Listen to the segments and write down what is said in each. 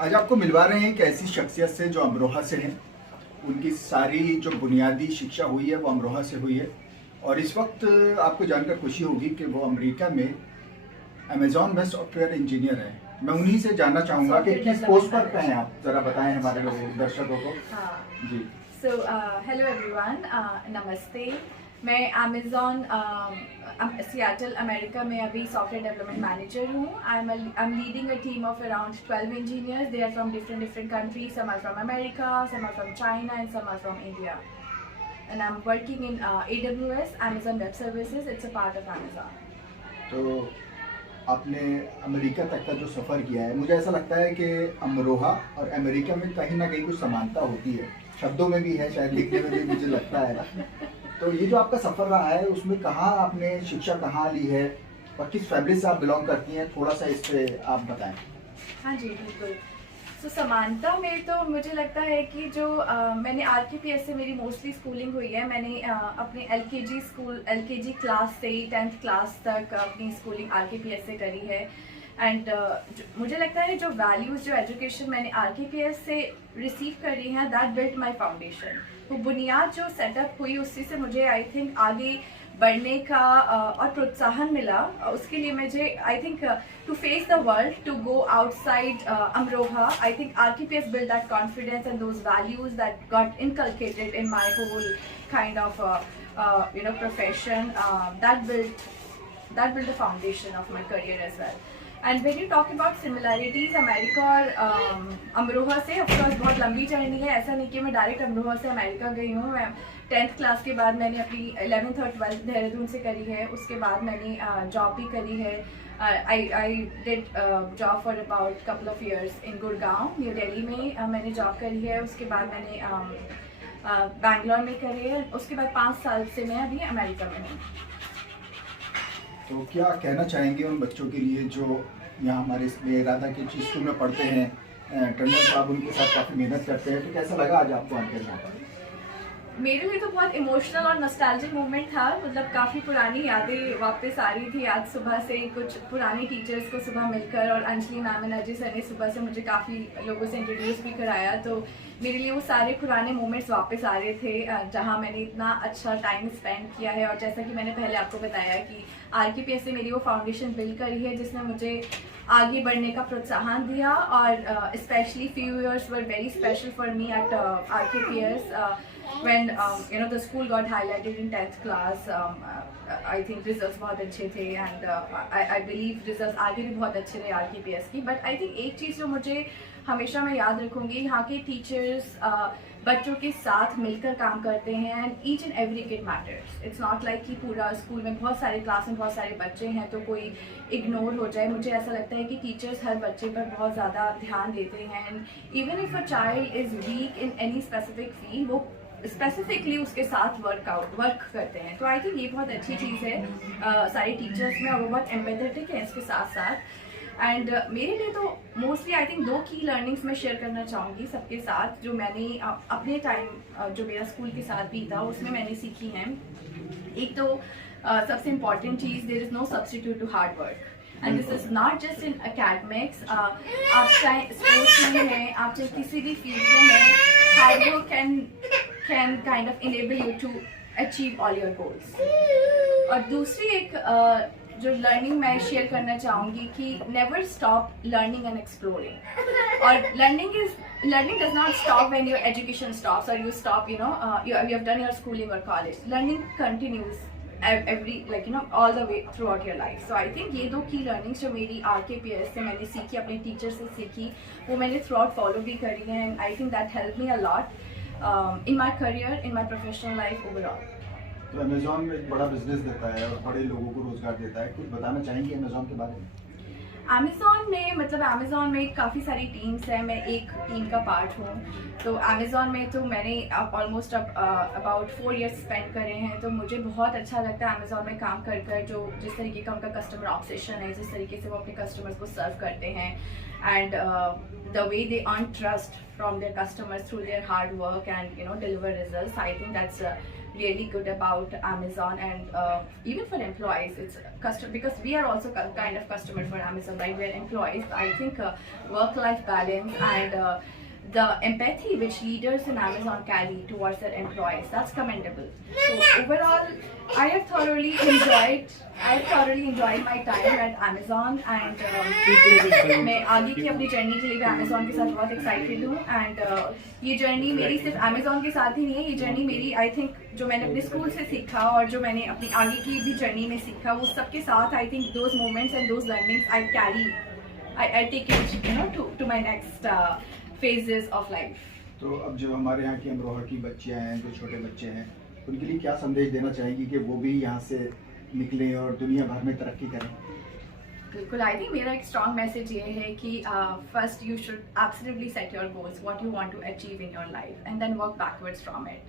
आज आपको मिलवा रहे हैं एक ऐसी शख्सियत से जो अमरोहा से हैं। उनकी सारी जो बुनियादी शिक्षा हुई है वो अमरोहा से हुई है और इस वक्त आपको जानकर खुशी होगी कि वो अमेरिका में अमेज़ॉन में सॉफ्टवेयर इंजीनियर हैं। मैं उन्हीं से जानना चाहूँगा कि किस पोस्ट पर हैं आप, ज़रा बताएं हमारे लोगों दर्शकों को। हाँ जी। सो हेलो एवरीवन, नमस्ते। मैं अमेज़ॉन सियाटल अमेरिका में अभी सॉफ्टवेयर डेवलपमेंट मैनेजर हूँ। I am leading a team of around 12 engineers. They are from different countries. Some are from America, some are from China and some are from India. And I'm working in AWS, Amazon Web Services. It's a part of Amazon. तो आपने America तक का जो सफ़र किया है, मुझे ऐसा लगता है कि अमरोहा और अमेरिका में कहीं ना कहीं कुछ समानता होती है, शब्दों में भी है, शायद लिखने में भी मुझे लगता है। तो ये जो आपका सफ़र रहा है उसमें कहाँ आपने शिक्षा कहाँ ली है और किस फैमिली से आप बिलोंग करती हैं, थोड़ा सा इस पर आप बताएं। हाँ जी, बिल्कुल। तो समानता में तो मुझे लगता है कि जो मैंने RKPS से मेरी मोस्टली स्कूलिंग हुई है। मैंने अपने LKG क्लास से 10th क्लास तक अपनी स्कूलिंग RKPS से करी है। एंड मुझे लगता है जो वैल्यूज़, जो एजुकेशन मैंने RKPS से रिसीव करी हैं, दैट बिल्ट माय फाउंडेशन। वो बुनियाद जो सेटअप हुई उसी से मुझे आई थिंक आगे बढ़ने का और प्रोत्साहन मिला। उसके लिए मुझे I think to face the world, to go outside Amroha, I think RKPS built that confidence and those values that got inculcated in my whole kind of profession, that built the foundation of my career as well. And when you talk about similarities America और अमरोहा से, of course बहुत लंबी journey है। ऐसा नहीं कि मैं direct Amroha से अमेरिका गई हूँ। मैं 10th क्लास के बाद मैंने अपनी 11th और 12th देहरादून से करी है। उसके बाद मैंने जॉब भी करी है। I did job for about couple of years in Gurgaon, new Delhi में मैंने जॉब करी है। उसके बाद मैंने बैंगलोर में करी है। उसके बाद 5 साल से मैं अभी अमेरिका में हूँ। तो क्या कहना चाहेंगे उन बच्चों के लिए जो यहाँ हमारे इसमें राधा के स्कूल में पढ़ते हैं, टंडन साहब उनके साथ काफ़ी मेहनत करते हैं, तो कैसा लगा आज आपको आकर यहाँ पर? मेरे लिए तो बहुत इमोशनल और नॉस्टैल्जिक मोमेंट था। मतलब काफ़ी पुरानी यादें वापस आ रही थी। आज सुबह से कुछ पुराने टीचर्स को सुबह मिलकर, और Anjali ma'am and Ajay sir ने सुबह से मुझे काफ़ी लोगों से इंट्रोड्यूस भी कराया। तो मेरे लिए वो सारे पुराने मोमेंट्स वापस आ रहे थे जहाँ मैंने इतना अच्छा टाइम स्पेंड किया है। और जैसा कि मैंने पहले आपको बताया कि RKPS से मेरी वो फाउंडेशन बिल्ड करी है जिसने मुझे आगे बढ़ने का प्रोत्साहन दिया। और specially few years were very special for me at RKPS when the school got highlighted in 10th class. I think results बहुत अच्छे थे and I believe results आगे भी बहुत अच्छे रहे RKPS की। But I think एक चीज़ जो मुझे हमेशा मैं याद रखूँगी, यहाँ के टीचर्स बच्चों के साथ मिलकर काम करते हैं and each and every kid matters. It's not like कि पूरा स्कूल में बहुत सारे क्लास में बहुत सारे बच्चे हैं तो कोई इग्नोर हो जाए। मुझे ऐसा लगता है कि टीचर्स हर बच्चे पर बहुत ज़्यादा ध्यान देते हैं। and even if a child is weak in any specific field, वो स्पेसिफिकली उसके साथ वर्क करते हैं। तो आई थिंक ये बहुत अच्छी चीज़ है सारे टीचर्स में, और वो बहुत एम्पैथेटिक है इसके साथ साथ। एंड मेरे लिए तो मोस्टली आई थिंक 2 की लर्निंग्स मैं शेयर करना चाहूँगी सबके साथ, जो मैंने अपने टाइम जो मेरा स्कूल के साथ भी था उसमें मैंने सीखी हैं। एक तो सबसे इम्पॉर्टेंट चीज़, there is no substitute to hard work. And this is not just in academics. आप चाहे स्पोर्ट्स में हैं, आप चाहे किसी भी फील्ड में हैं, hard work can kind of enable you to achieve all your goals. और दूसरी एक जो लर्निंग मैं शेयर करना चाहूँगी कि never stop learning and exploring. और learning does not stop when your education stops or you stop, you have done your schooling or college. Learning continues all the way throughout your life. So I think ये 2 की learnings जो मेरी RKPS से मैंने सीखी, अपने teacher से सीखी, वो मैंने throughout follow भी करी है। and I think that helped me a lot in my career, in my professional life overall. तो अमेज़ॉन एक बड़ा बिजनेस देता है और बड़े लोगों को रोजगार देता है, कुछ बताना चाहेंगे अमेज़ॉन के बारे में? अमेज़ॉन में काफ़ी सारी टीम्स हैं। मैं एक टीम का पार्ट हूँ। तो अमेज़ॉन में तो मैंने ऑलमोस्ट अबाउट 4 इयर्स स्पेंड करे हैं। तो मुझे बहुत अच्छा लगता है अमेज़ॉन में काम कर जो जिस तरीके का उनका कस्टमर ऑब्सेशन है, जिस तरीके से वो अपने कस्टमर्स को सर्व करते हैं, and the way they earn trust from their customers through their hard work and deliver results. I think that's really good about Amazon, and even for employees, it's custom because we are also kind of customer for Amazon, right? We're employees. I think work-life balance and the empathy which leaders in Amazon carry towards their employees, that's commendable. So overall, I have thoroughly enjoyed my time at Amazon, and मैं आगे की अपनी journey के लिए भी Amazon के साथ बहुत एक्साइटेड हूँ, एंड ये जर्नी मेरी सिर्फ Amazon के साथ ही नहीं है, ये जर्नी मेरी आई थिंक जो मैंने अपने स्कूल से सीखा और जो मैंने अपनी आगे की भी जर्नी में सीखा, वो सबके साथ I think those moments and those learnings I carry, I take it you know to my next phases of life. तो अब जो हमारे यहाँ की अमरोहा की बच्चियाँ हैं, जो छोटे बच्चे हैं, उनके लिए क्या संदेश देना चाहेगी कि वो भी यहाँ से निकलें और दुनिया भर में तरक्की करें? बिल्कुल, आई थिंक मेरा एक स्ट्रॉन्ग मैसेज ये है कि first you should absolutely set your goals, what you want to achieve in your life, and then work backwards from it.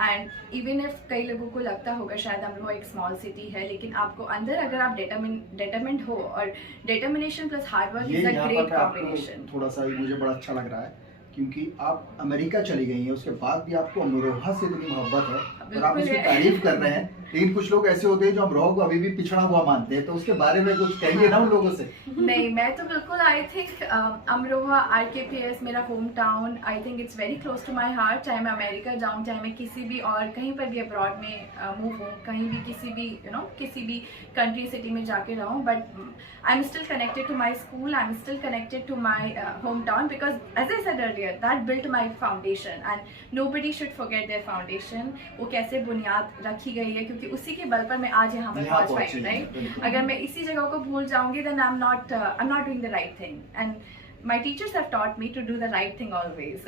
And even if कई लोगों को लगता होगा शायद अमरोहा एक स्मॉल सिटी है, लेकिन आपको अंदर अगर आप डिटरमिन्ड हो, और determination plus hard work is a great combination. थोड़ा सा मुझे बड़ा अच्छा लग रहा है क्योंकि आप अमेरिका चली गई हैं, उसके बाद भी आपको अमरोहा से इतनी मोहब्बत है और आप उसकी तारीफ कर रहे हैं. लेकिन कुछ लोग ऐसे होते हैं जो अमरोहा को अभी भी पिछड़ा हुआ मानते हैं, तो उसके बारे में कुछ कहिए ना उन लोगों से. नहीं, मैं तो बिल्कुल आई थिंक अमरोहा RKPS मेरा home town, I think it's very close to my heart. चाहे मैं अमेरिका जाऊँ, चाहे मैं किसी भी और कहीं पर भी अब्रॉड में मूव हूँ, कहीं भी किसी भी किसी भी कंट्री सिटी में जाके रहूँ, but I am still connected to my school, I am still connected to my home town, because as I said earlier that built my foundation, and nobody should forget their foundation. वो कैसे बुनियाद रखी गई है, क्योंकि उसी के बल पर मैं आज यहाँ पर पहुँच पाई, राइट? अगर मैं इसी जगह को भूल जाऊंगी, then I'm not doing the right thing, and my teachers have taught me to do the right thing always.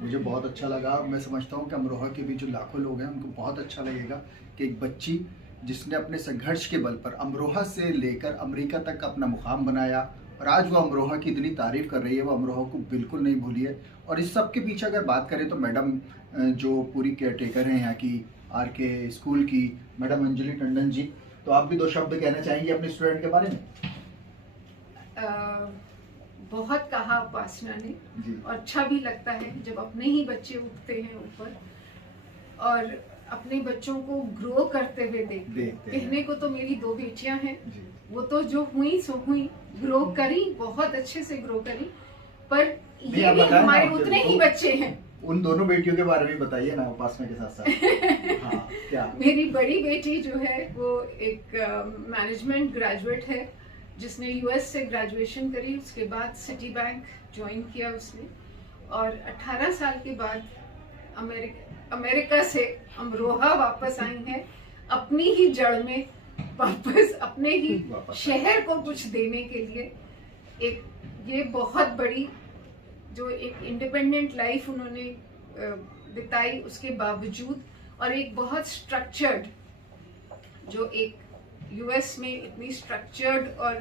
मुझे बहुत अच्छा लगा. मैं समझता हूँ कि अमरोहा के भी जो लाखों लोग हैं उनको बहुत अच्छा लगेगा कि एक बच्ची जिसने अपने संघर्ष के बल पर अमरोहा से लेकर अमेरिका तक अपना मुकाम बनाया, और आज वो अमरोहा की इतनी तारीफ कर रही है, वो अमरोहा को बिल्कुल नहीं भूली है. और इस सब के पीछे अगर बात करें तो मैडम जो पूरी केयर टेकर हैं यहाँ की RK स्कूल की, मैडम अंजलि टंडन जी, तो आप भी दो शब्द कहना चाहेंगे अपने स्टूडेंट के बारे में? बहुत कहा उपासना ने, और अच्छा भी लगता है जब अपने ही बच्चे उठते हैं ऊपर और अपने बच्चों को ग्रो करते हुए देखते हैं. कहने को तो मेरी 2 बेटियां हैं, वो तो जो हुई सो हुई, ग्रो करी, बहुत अच्छे से ग्रो करी, पर ये भी हमारे उतने ही बच्चे हैं. उन दोनों बेटियों के बारे में बताइए ना उपासना के साथ साथ. हाँ, क्या? मेरी बड़ी बेटी जो है वो एक मैनेजमेंट ग्रेजुएट है, जिसने US से ग्रेजुएशन करी, उसके बाद सिटी बैंक ज्वाइन किया उसने, और 18 साल के बाद अमेरिका से अमरोहा वापस आई हैं, अपनी ही जड़ में वापस, अपने ही शहर को कुछ देने के लिए. एक ये बहुत बड़ी जो एक इंडिपेंडेंट लाइफ उन्होंने बिताई, उसके बावजूद, और एक बहुत स्ट्रक्चर्ड, जो एक US में इतनी स्ट्रक्चर्ड और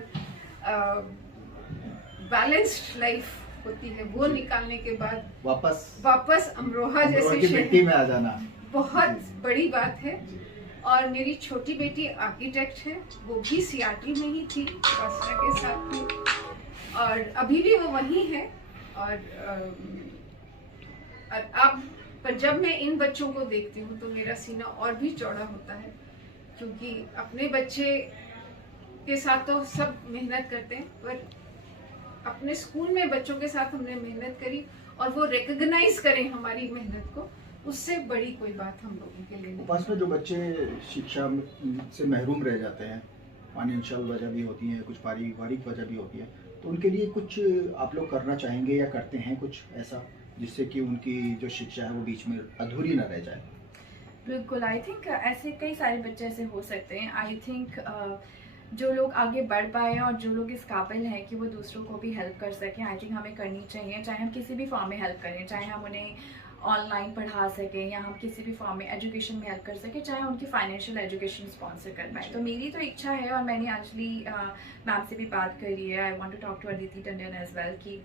बैलेंस्ड लाइफ होती है, वो निकालने के बाद वापस अमरोहा जैसे शहर में आ जाना बहुत बड़ी बात है. और मेरी छोटी बेटी आर्किटेक्ट है, वो भी सियाटल में ही थी, उपासना के साथ थी, और अभी भी वो वहीं है. और अब पर जब मैं इन बच्चों को देखती हूँ तो मेरा सीना और भी चौड़ा होता है, क्योंकि अपने बच्चे के साथ तो सब मेहनत करते हैं, पर अपने स्कूल में बच्चों के साथ हमने मेहनत करी, और वो रिकॉग्नाइज करें हमारी मेहनत को, उससे बड़ी कोई बात हम लोगों के लिए नहीं. उपासना, जो बच्चे शिक्षा से महरूम रह जाते हैं, फाइनेंशियल वजह भी होती है, कुछ पारिवारिक वजह भी होती है, तो उनके लिए कुछ आप लोग करना चाहेंगे या करते हैं कुछ ऐसा जिससे कि उनकी जो शिक्षा है वो बीच में अधूरी न रह जाए? बिल्कुल, आई थिंक ऐसे कई सारे बच्चे ऐसे हो सकते हैं. आई थिंक जो लोग आगे बढ़ पाए और जो लोग इस काबिल हैं कि वो दूसरों को भी हेल्प कर सकें, आई थिंक हमें करनी चाहिए. चाहे हम किसी भी फॉर्म में हेल्प करें, चाहे हम उन्हें ऑनलाइन पढ़ा सकें, या हम किसी भी फॉर्म में एजुकेशन में हेल्प कर सकें, चाहे उनकी फाइनेंशियल एजुकेशन स्पॉन्सर कर पाएँ. तो मेरी तो इच्छा है, और मैंने अंजलि मैम से भी बात करी है, I want to talk to Aditi Tandon as well, कि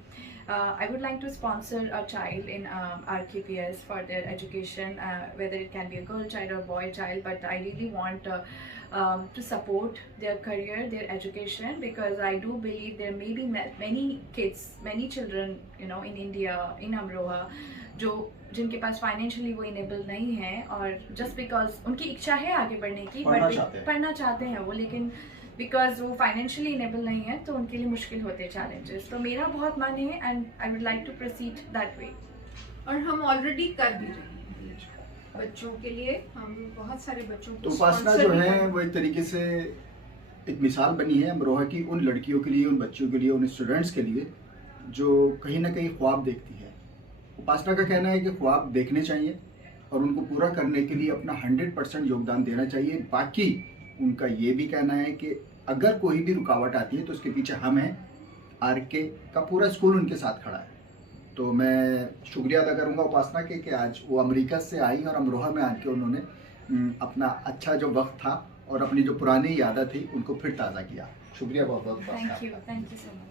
I would like to sponsor a child in RKPS for their education, whether it can be a girl child or boy child, but I really want to support their career, their education, because I do believe there may be many kids, many children, in India, in Amroha, जो जिनके पास financially वो enable नहीं है, और just because उनकी इच्छा है आगे बढ़ने की, पढ़ना चाहते हैं वो, लेकिन बिकॉज वो फाइनेंशियली इनेबल नहीं है तो उनके लिए मुश्किल होते हैं चैलेंजेस। तो मेरा बहुत मन है and I would like to proceed that way. और हम ऑलरेडी कर भी रहे हैं बच्चों के लिए, हम बहुत सारे बच्चों को तो उपासना जो है वो एक तरीके से एक मिसाल बनी है अमरोहा की उन लड़कियों के लिए, उन बच्चों के लिए, उन स्टूडेंट्स के लिए जो कहीं ना कहीं ख्वाब देखती है। उपासना का कहना है कि ख्वाब देखने चाहिए और उनको पूरा करने के लिए अपना 100% योगदान देना चाहिए। बाकी उनका ये भी कहना है कि अगर कोई भी रुकावट आती है तो उसके पीछे हम हैं, RK का पूरा स्कूल उनके साथ खड़ा है। तो मैं शुक्रिया अदा करूंगा उपासना के कि आज वो अमेरिका से आई और अमरोहा में आके उन्होंने अपना अच्छा जो वक्त था और अपनी जो पुरानी यादें थी उनको फिर ताज़ा किया। शुक्रिया बहुत बहुत Upasana. Thank you so much.